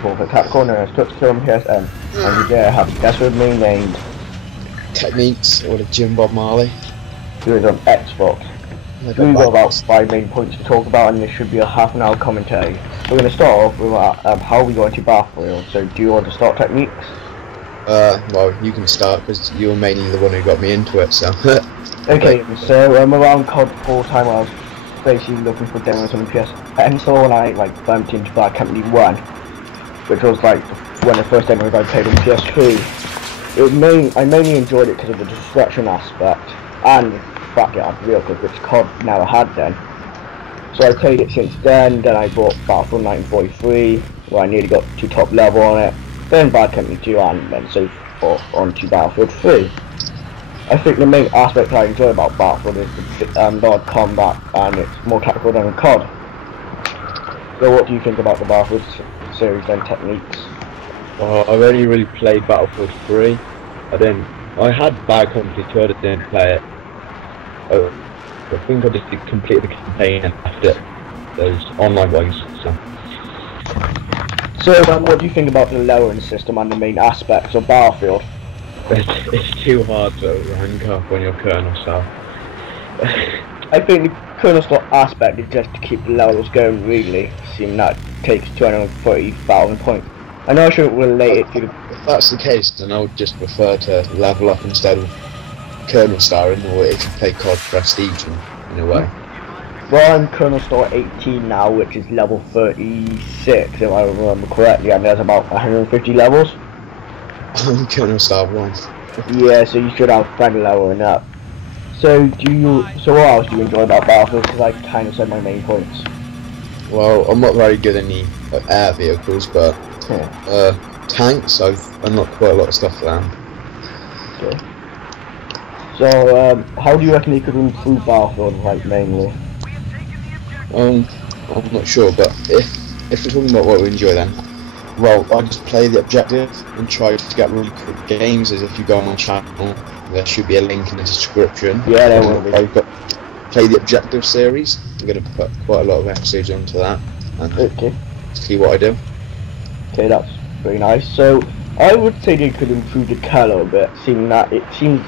Warfaretactical, known as Touchstone PSN, and today I have a guest with me named Techniques, or TheJimbobmarley. who is on Xbox. We've got about 5 main points to talk about, and this should be a half-an-hour commentary. We're going to start off with how we got into Battlefield. So, do you want to start Techniques? Well, you can start because you were mainly the one who got me into it. So. Okay, so around COD 4 time, I was basically looking for demos on the PSN. So when I bumped into Bad Company 1, which was one of the first demos I played on PS3. I mainly enjoyed it because of the destruction aspect and the fact it had vehicles, which COD never had then. So I played it since then I bought Battlefield 1943, where I nearly got to top level on it, then Bad Company 2, and then so forth on to Battlefield 3. I think the main aspect I enjoy about Battlefield is the large combat, and it's more tactical than COD. So what do you think about the Battlefield series and Techniques? I've only really played Battlefield 3. I had Bad Company 2, I didn't play it. I think I just completed the campaign and left it. There's online ones, so. So what do you think about the lowering system and the main aspects of Battlefield? It's too hard to rank up when you're Colonel Star. I think the Colonel Star aspect is just to keep the levels going, really, seeing that takes 230,000 points. I know I shouldn't relate it to the... If that's the case, then I would just prefer to level up instead of Colonel Star in, or if you play COD Prestige in a way. Well, I'm Colonel Star 18 now, which is level 36, if I remember correctly, and there's about 150 levels. I'm Colonel Star 1. Yeah, so you should have better leveling up. So what else do you enjoy about Battlefield? Because I kind of said my main points. Well, I'm not very good in the air vehicles, but tanks, I've unlocked quite a lot of stuff for them. Okay. So, how do you reckon they could improve Battlefield, mainly? I'm not sure, but if we're talking about what we enjoy then, well, I just play the objective and try to get really quick games. As if you go on my channel, there should be a link in the description. Yeah, there will be. I've got play the objective series. I'm going to put quite a lot of episodes onto that and see what I do. Okay, that's very nice. So I would say they could improve the colour a bit, seeing that it seems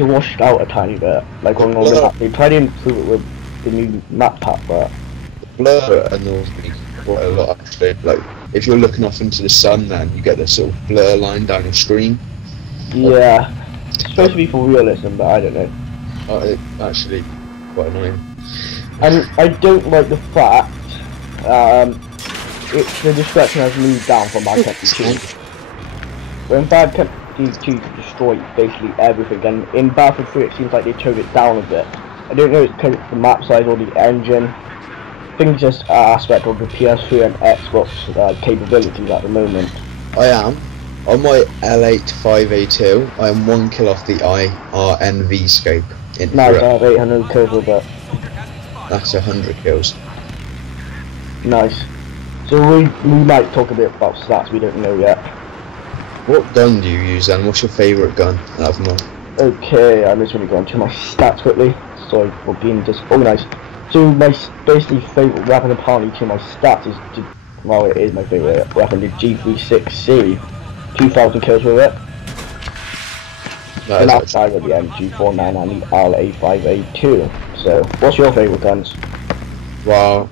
washed out a tiny bit. Like on the map, they tried to improve it with the new map pack, but blur annoys me quite a lot actually. Like if you're looking off into the sun, then you get this sort of blur line down your screen. Yeah, it's supposed to be for realism, but I don't know. It's actually quite annoying. And I don't like the fact the destruction has moved down from Bad Company 2. When Bad Company 2 destroyed basically everything, and in Battlefield 3 it seems like they toned it down a bit. I don't know if it's because it's the map size or the engine. I think it's just an aspect of the PS3 and Xbox capabilities at the moment. I am. On my L85A2, I am 1 kill off the IRNV scope. Nice, I have 800 kills with it. That's 100 kills. Nice. So we might talk a bit about stats we don't know yet. What gun do you use then? What's your favourite gun out of them all? Okay, I'm just going to go into my stats quickly. Sorry for being disorganised. So my basically favourite weapon apparently to my stats is, well, it is my favourite weapon, the G36C. 2,000 kills with it. And outside with the MG49 and the LA5A2. So, what's your favourite guns? Well,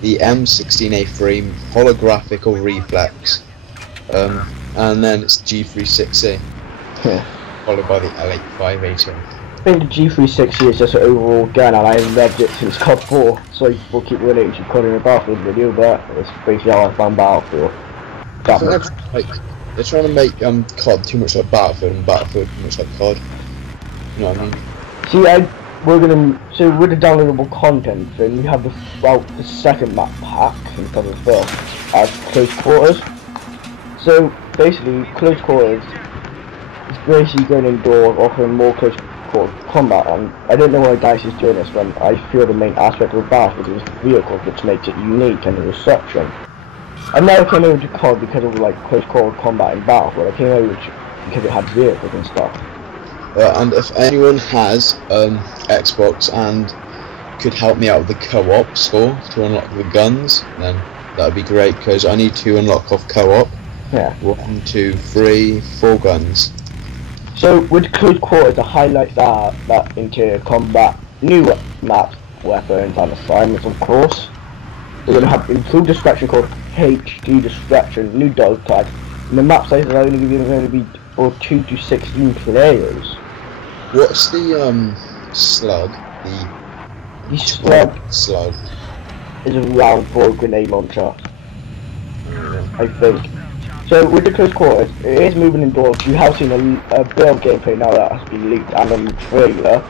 the M16A3 holographical reflex, and then it's G36C, followed by the L85A2. I think the G360 is just an overall gun, and I haven't read it since COD 4, so we'll keep relating to COD in a Battlefield video, but it's basically how I found Battlefield. They're trying to make COD too much like Battlefield and Battlefield too much like COD. You know what I mean? See, so with the downloadable content thing, we have the second map pack instead of the first, as Close Quarters. So basically, Close Quarters is basically going indoors, offering more close quarters combat, and I don't know why DICE is doing this when I feel the main aspect of Battlefield is vehicles, which makes it unique and the reception. I never came over to COD because of close quarter combat in Battlefield. I came over because it had vehicles and stuff. And if anyone has Xbox and could help me out with the co-op score to unlock the guns, then that'd be great because I need to unlock off co-op. Yeah. 1, 2, 3, 4 guns. So with close quarters, the highlights are that interior combat, new maps, weapons, and assignments, of course. We're going to have improved distraction called HD distraction, new dog tags, and the map size is only going to be for 2 to 16 players. What's the slug? The Slug is around for a grenade launcher, I think. So with the close quarters, it is moving indoors. You have seen a bit of gameplay now that has been leaked and on the trailer.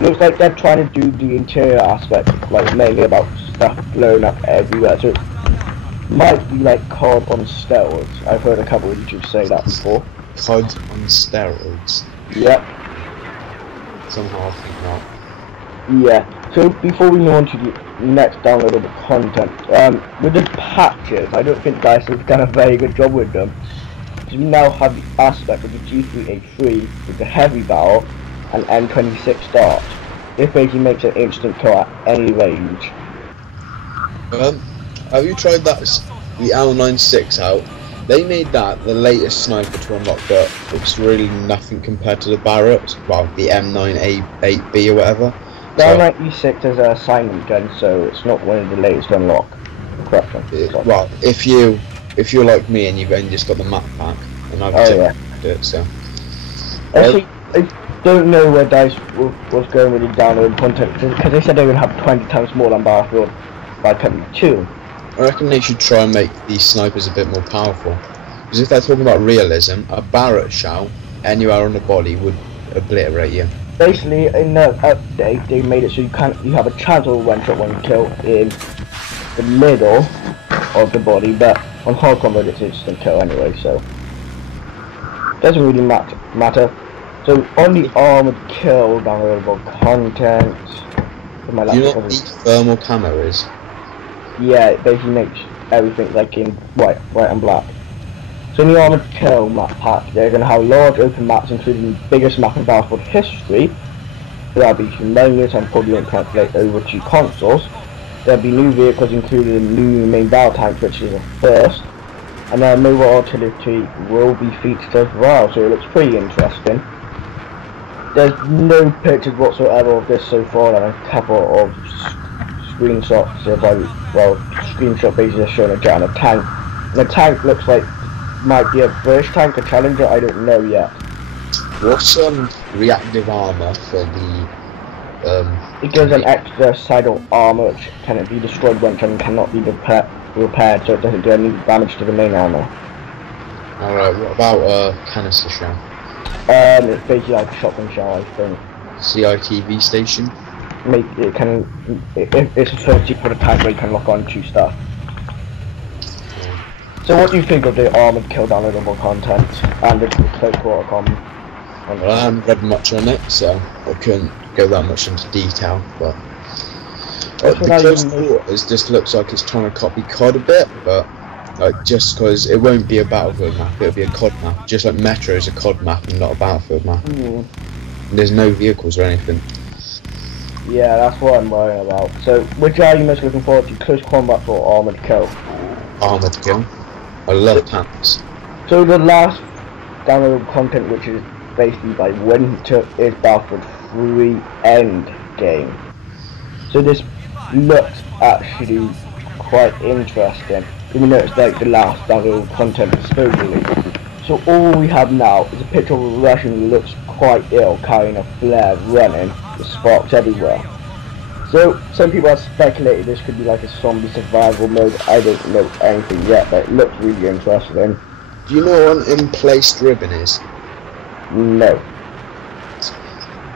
Looks like they're trying to do the interior aspect, like mainly about stuff blown up everywhere. So it might be like COD on steroids. I've heard a couple of YouTubers say that before. COD on steroids. Yep. Somehow I think not. Yeah. So before we move on to the next downloadable content, with the patches, I don't think DICE has done a very good job with them. So we now have the aspect of the G3A3 with the heavy barrel and M26 dart. This basically makes an instant kill at any range. Have you tried that? The L96 out. They made that the latest sniper to unlock, but it's really nothing compared to the Barrett. Well, the M9A8B or whatever. The L96 is an assignment gun, so it's not one of the latest to unlock. Correct one. Well, if you're like me and you've only just got the map pack, and I've just it, so. Actually, I don't know where DICE was going with the download content, because they said they would have 20 times more than Battlefield by Company 2. I reckon they should try and make these snipers a bit more powerful. Because if they're talking about realism, a Barrett shell anywhere on the body would obliterate you. Basically, in the update, they made it so you have a chance of a one-shot one kill in the middle of the body, but on hard combat it's instant kill anyway, so doesn't really matter. So on the armored kill downloadable content, my you know what the thermal camo is? Yeah, it basically makes everything like in white and black. So in the armored kill map pack, they're going to have large open maps including the biggest map in Battlefield history. That'll be humongous and probably won't translate over to consoles. There'll be new vehicles including new main battle tanks, which is a first. And then mobile artillery will be featured as well, so it looks pretty interesting. There's no pictures whatsoever of this so far, and a couple of screenshots screenshot basically showing a jet and a tank. And the tank looks like might be a first tank, a challenger, I don't know yet. What's reactive armor for the it gives an extra sidle armor which can be destroyed once and cannot be repaired, so it doesn't do any damage to the main armor. Alright, what about canister shell? It's basically like a shotgun shell, I think. CITV station? It's a search for the tank where you can lock on to stuff. So what do you think of the armored kill downloadable content and the close quarter com? Well, I haven't read much on it, so I couldn't go that much into detail, but the close quarters just looks like it's trying to copy COD a bit, but like just because it won't be a Battlefield map, it'll be a COD map, just like Metro is a COD map and not a Battlefield map. There's no vehicles or anything. Yeah, that's what I'm worrying about. So, which are you most looking forward to, close combat or armored kill? Armored kill. I love tanks. So the last downloadable content, which is basically by winter, is Battlefield 3 End Game. So this looks actually quite interesting, even though it's like the last downloadable content supposedly. So all we have now is a picture of a Russian who looks quite ill, carrying a flare, running, with sparks everywhere. So some people have speculated this could be like a zombie survival mode. I don't know anything yet, but it looks really interesting. Do you know what an in-placed ribbon is? No.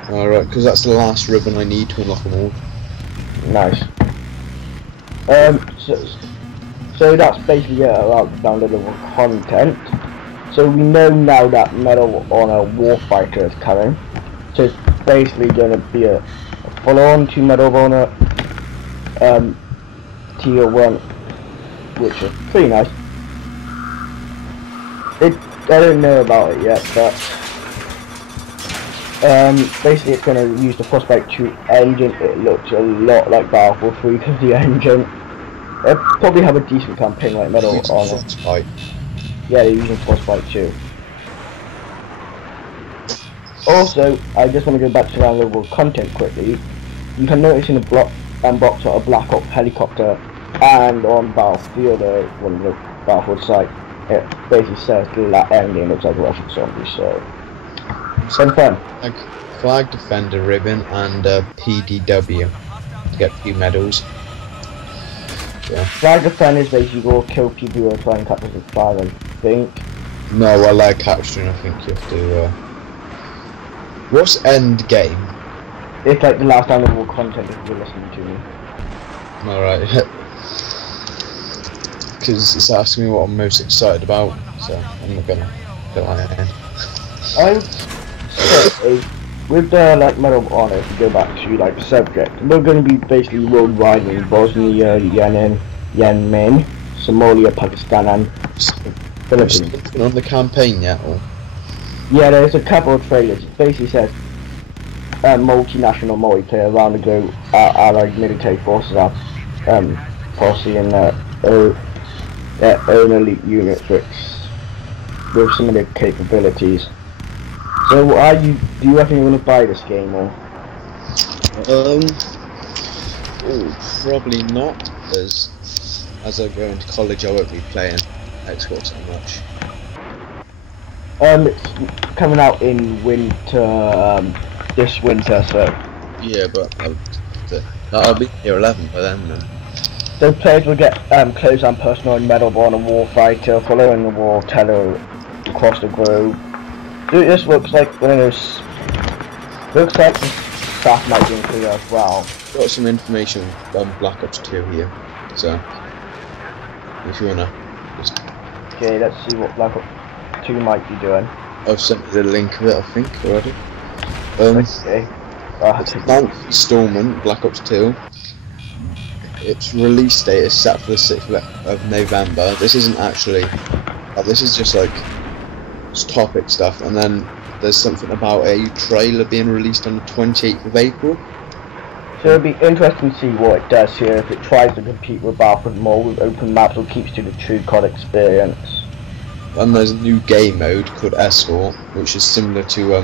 Alright, because that's the last ribbon I need to unlock them all. Nice. So that's basically it about downloadable content. So we know now that Medal of Honor Warfighter is coming. So it's basically going to be a follow-on to Medal of Honor Tier 1, which is pretty nice. I don't know about it yet, but basically it's going to use the Frostbite 2 engine. It looks a lot like Battlefield 3 because the engine. They probably have a decent campaign like Medal of Honor. Frostbite. Yeah, they're using Frostbite too. Also, I just want to go back to our level content quickly. You can notice in the box a Black Ops helicopter, and on Battlefield, one of the Battlefield site, it basically says the ending looks like Russian zombies. So, some fun. Like Flag Defender ribbon and PDW to get a few medals. Yeah. Flag Defender is basically go kill people who are trying to capture the flag, I think. No, well, like capturing, I think you have to. What's end game? It's like the last downloadable content if you're listening to me. Alright. Because it's asking me what I'm most excited about, so I'm not gonna go on ahead. I would say, with the like Medal of Honor, if you go back to like the subject, we're going to be basically worldwide in Bosnia, Yemen, Somalia, Pakistan, and Philippines. On the campaign yet? Or? Yeah, there's a couple of trailers. It basically says multinational multiplayer around the globe, allied military forces are foreseeing their own elite units with some of their capabilities. So, do you reckon you're going to buy this game or? Probably not, as I go into college, I won't be playing Xbox so much. It's coming out in winter, this winter, so. Yeah, but I'll be year 11 by then. So players will get close and personal in Medal of Honor Warfighter, following the war terror across the globe. It just looks like one of those. Looks like the staff might be included as well. Got some information on Black Ops 2 here, so if you wanna just. Okay, let's see what Black Ops 2 might be doing. I've sent you the link of it, I think, already. Okay. It's the 9th installment, Black Ops 2. Its release date is set for the 6th of November. This isn't actually. This is just like topic stuff, and then there's something about a trailer being released on the 28th of April. So it'll be interesting to see what it does here, if it tries to compete with Battlefield more with open maps or keeps to the true COD experience. And there's a new game mode called Escort, which is similar to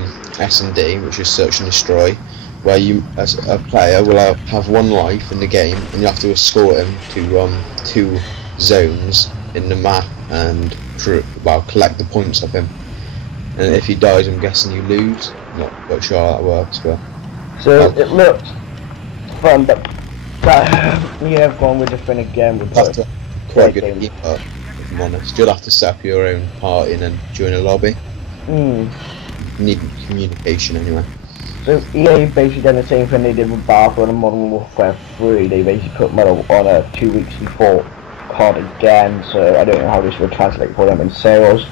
S&D, which is Search and Destroy, where you, as a player, will have one life in the game, and you have to escort him to 2 zones in the map and collect the points of him. And if he dies, I'm guessing you lose. Not quite sure how that works, but. So it looks fun, but we have gone with the thing again with that's quite good game, if I'm honest. You'll have to set up your own party and then join a lobby. You need communication anyway. So EA basically done the same thing they did with Battlefield and Modern Warfare 3. They basically put Medal of Honor 2 weeks before COD again, so I don't know how this will translate for them in sales.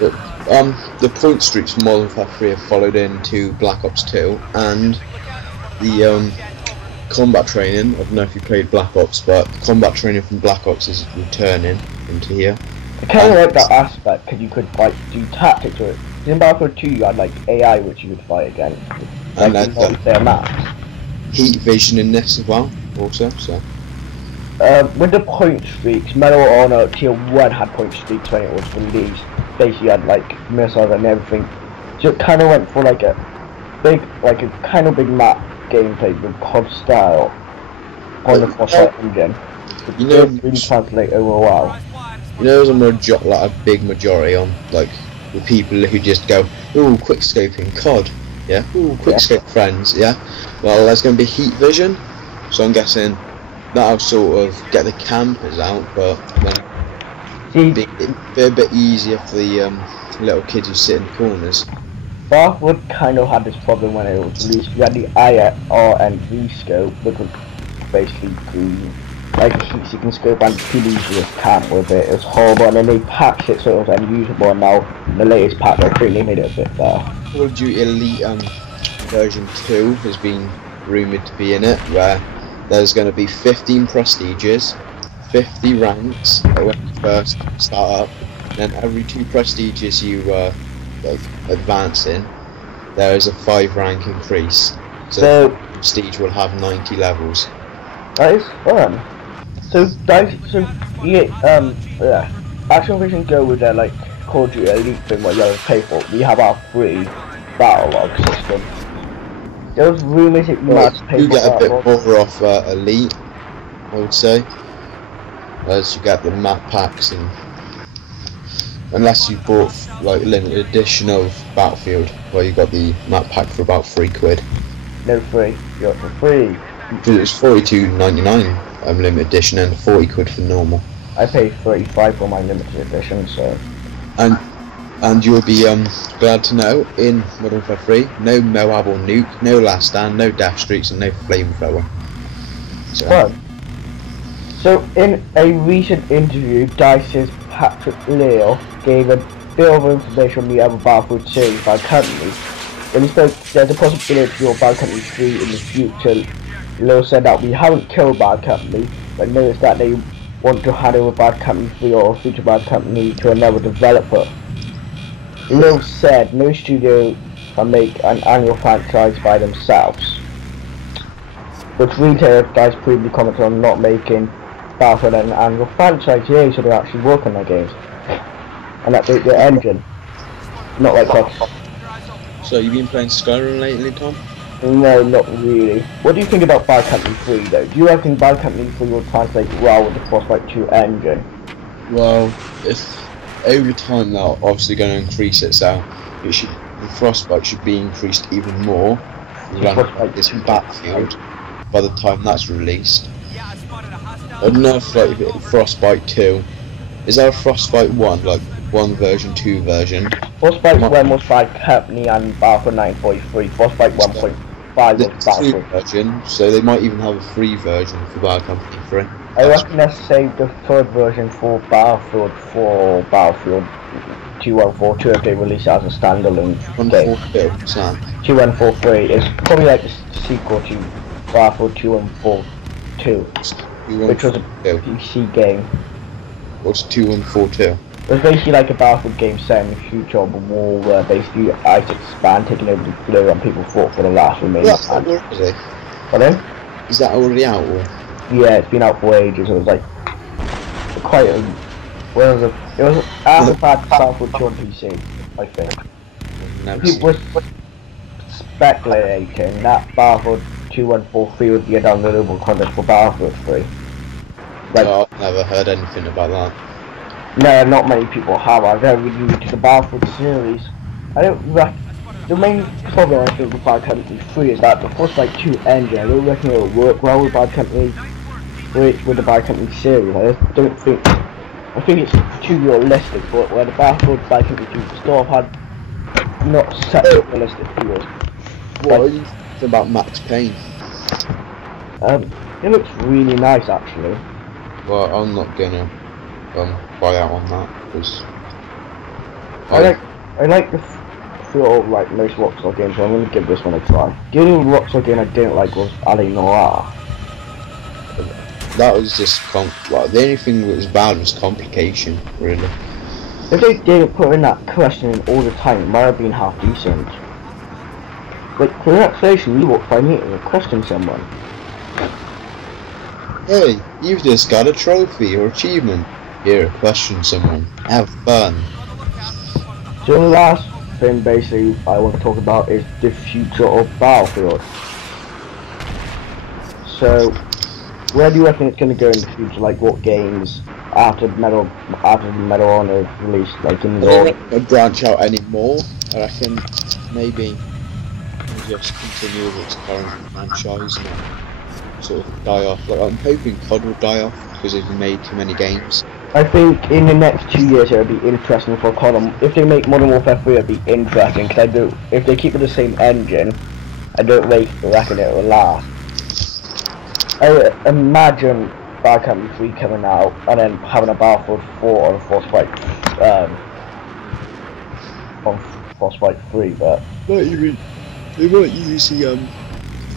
But, the point streaks from Modern Warfare 3 have followed into Black Ops 2, and the combat training. I don't know if you played Black Ops, but combat training from Black Ops is returning into here. I kind of like that aspect, because you could like do tactics with it. In Battlefield 2 you had like AI which you could fight against. And like, then their maps. Heat vision in this as well, also, so. With the point streaks, Medal of Honor Tier 1 had point streaks when it was released. Basically you had like missiles and everything. So it kind of went for like a big map gameplay with COD style on the Frostbite engine. It didn't really translate over well. You know, there's a big majority on like the people who just go, ooh, quick scoping COD, yeah, ooh, quick scope friends, yeah. Well, there's going to be heat vision, so I'm guessing that'll sort of get the campers out, but then be a bit easier for the little kids who sit in corners. Battlefield kind of had this problem when it was released. You had the IR and V scope, which was basically green, like a heat-seeking scope, and people used to just camp with it. It was horrible, and then they patched it so it was unusable, and now the latest patch, I think they made it a bit better. Call of Duty Elite version 2 has been rumoured to be in it, where there's going to be 15 prestiges, 50 ranks when you first start up, and then every 2 prestiges you advance in, there is a 5 rank increase. So prestige will have 90 levels. That is fun. So guys, yeah, Action Vision go with their like Call of Duty Elite thing what you have to pay for. We have our free battle log system. There was rumours that you might pay you for get a bit log. more off Elite, I would say, as you get the map packs, and unless you bought like limited edition of Battlefield, where you got the map pack for about £3. No free, you got for free. It was £42.99 limited edition and £40 for normal. I paid 35 for my limited edition, so. And you'll be glad to know in Modern Warfare 3, no Moab or Nuke, no Last Stand, no Death Streaks, and no Flamethrower. So, Fun. So in a recent interview, DICE's Patrick Leal gave a bit of information on the other Battlefield series by company. When he spoke, there's a possibility for Bad Company 3 in the future. Leal said that we haven't killed Bad Company, but noticed that they want to hand over Bad Company 3 or future Bad Company to another developer. Leal said no studio can make an annual franchise by themselves, which retail guys previously commented on not making Battlefield an annual franchise here, so they're actually working on their games and update their engine, not like us. So you've been playing Skyrim lately, Tom? No, not really. What do you think about Bad Company 3 though? Do you reckon Bad Company 3 will translate well with the Frostbite 2 engine? Well, if over time they're obviously going to increase it, so the Frostbite should be increased even more than this Battlefield by the time that's released. I don't know if like Frostbite 2, is there a Frostbite 1, like 1 version, 2 version? Frostbite 1 was Bad Company and Battlefield 9.3. Frostbite 1.5 was Battlefield version, so they might even have a free version for Bad Company 3. I reckon they'll save the third version for Battlefield 2142 if they release it as a standalone game. 2143 is probably like the sequel to Battlefield 2142, which was a PC game. What's 2142? It was basically like a Battlefield game set in the future of a war where basically Isaac's band taking over the globe and people fought for the last remaining band. Pardon? Is that already out? Or? Yeah, it's been out for ages. It was like quite a. Well, it was after Battlefield 2 on PC, I think. People were speculating that Battlefield 2143 would be a downloadable content for Battlefield 3. Like, no, I've never heard anything about that. No, not many people have. I'm very new to the Battlefield series. The main problem I think with Bad Company 3 is that the Frostbite 2 engine, I don't reckon it will work well with Bad Company with the Bad Company series. I just don't think. I think it's too realistic, but where the Battlefield Bad Company 2 still had not such realistic feels. What are you thinking about Max Payne? It looks really nice actually. Well, I'm not gonna buy out on that because I like the feel of like most Rockstar games, so I'm gonna give this one a try. The only Rockstar game I didn't like was Ali Noir. That was just the only thing that was bad was complication, really. If they didn't put in that question in all the time, it might have been half decent. Like, congratulations, you walked 5 meters and questioned someone. Hey, you've just got a trophy or achievement. Here, question someone. Have fun. So the last thing basically I want to talk about is the future of Battlefield. So, where do you reckon it's going to go in the future? Like, what games after the Medal of Honor release? Like in the I don't reckon branch out anymore. I reckon maybe just continue with its current franchise and sort of die off. Like, I'm hoping COD will die off because they've made too many games. I think in the next 2 years it'll be interesting for COD. If they make Modern Warfare 3, it'll be interesting because if they keep with the same engine, I don't reckon it will last. I imagine Bad Company 3 coming out and then having a Battlefield 4 on Frostbite 3, but They might use the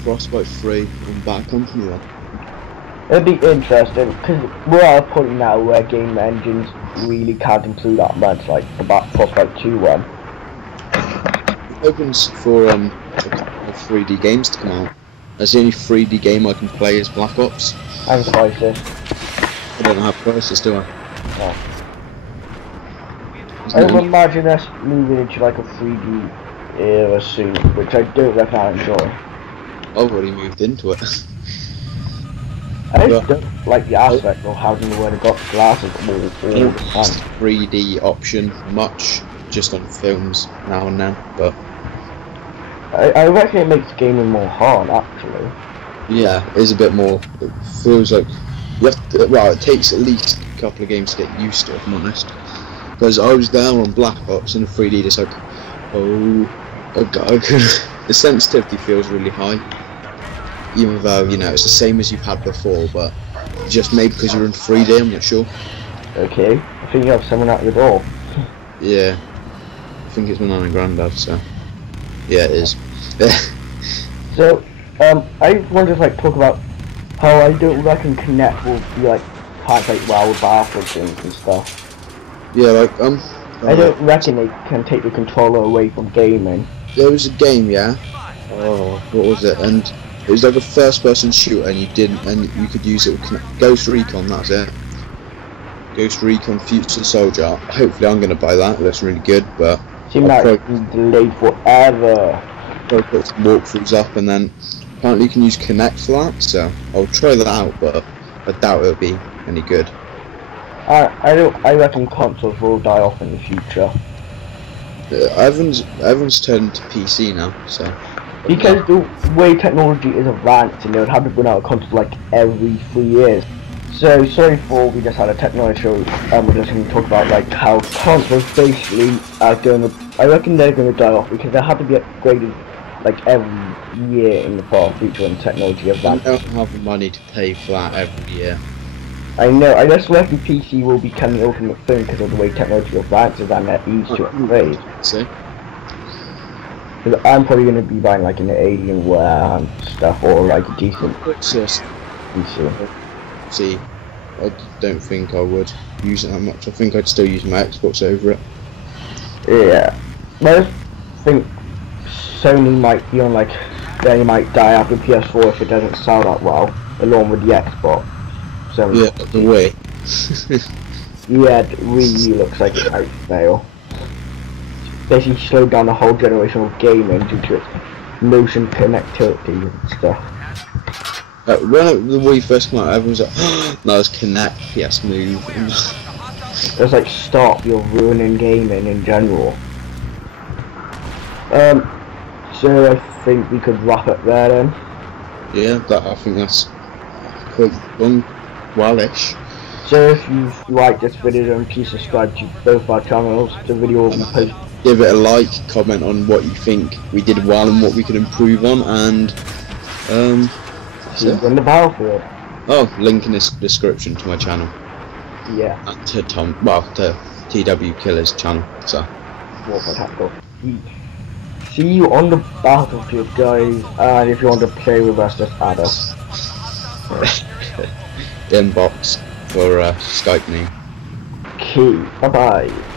Frostbite 3 on Bad Company then. it'd be interesting because we're at a point now where game engines really can't include that much, like the Frostbite 2 one. It opens for 3D games to come out. That's the only 3D game I can play is Black Ops. And Crisis. I don't have prices, do I? No. There's I no- would imagine us moving into like a 3D era soon, which I don't reckon I enjoy. I've already moved into it. I just But- don't like the aspect of having the word got glasses all the time. 3D option much, just on films now and then, but I reckon it makes gaming more hard, actually. yeah, it is a bit more. It feels like you have to, well, it takes at least a couple of games to get used to it, if I'm honest. Because I was down on Black Ops in 3D, just like, oh god, the sensitivity feels really high. Even though, you know, it's the same as you've had before, but just maybe because you're in 3D, I'm not sure. Okay, I think you have someone at your door. Yeah, I think it's my nan and granddad, so yeah, it is. So, I want to like talk about how I don't reckon Connect will be like can't like well with Battlefield games and stuff. Yeah, like I don't reckon they can take the controller away from gaming. there was a game, yeah. Oh, what was it? And it was like a first-person shooter, and you could use it with Ghost Recon. That's it. Ghost Recon Future Soldier. Hopefully, I'm gonna buy that. It looks really good, but Seems like it's been delayed forever. I'll put some walkthroughs up, and then apparently you can use Kinect for that. So I'll try that out, but I doubt it'll be any good. I reckon consoles will die off in the future. Everyone's turned to PC now, so. Because the way technology is advanced, and they would have to bring out a console like every 3 years. So sorry for we just had a technology show. We're just going to talk about like how consoles basically are going to. I reckon they're going to die off because they have to be upgraded like every year in the far future when technology I advances. don't have the money to pay for that every year. I know. I just reckon PC will become the ultimate thing because of the way technology advances and they're easy to upgrade. See? Because I'm probably going to be buying like an Alienware and stuff or like a decent Just PC. see, I don't think I would use it that much. I think I'd still use my Xbox over it. Yeah, but I think Sony might be on like they might die after PS4 if it doesn't sell that well, along with the Xbox. So Yeah, the way. yeah, the Wii U looks like it might fail. Basically slowed down the whole generation of gaming due to its motion connectivity and stuff. When the Wii first came out, everyone was like, no, it's Kinect, PS Move. It's like stop, you're ruining gaming in general. So I think we could wrap it there then. Yeah, I think that's quite well-ish. So if you like this video then please subscribe to both our channels. The video will be posted. Give it a like, comment on what you think we did well and what we could improve on, and that's it. In the Battlefield. Oh, link in the description to my channel. Yeah. And to to TW Killer's channel. So. Warfaretactical. See you on the Battlefield, guys. And if you want to play with us, just add us. Inbox for Skype me. Okay. Bye bye.